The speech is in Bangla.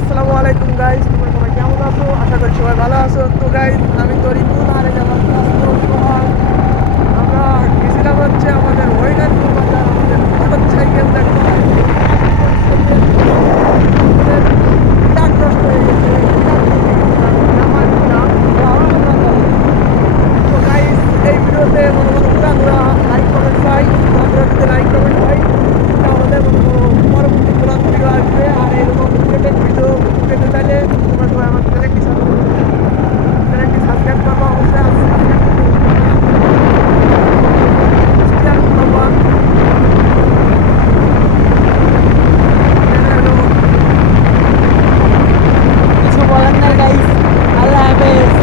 আসসালামু আলাইকুম গাইজ তোমরা সবাই কেমন আছো? আশা করি সবাই ভালো আছো। তো গাইজ আমি তরিকুল Hafiz.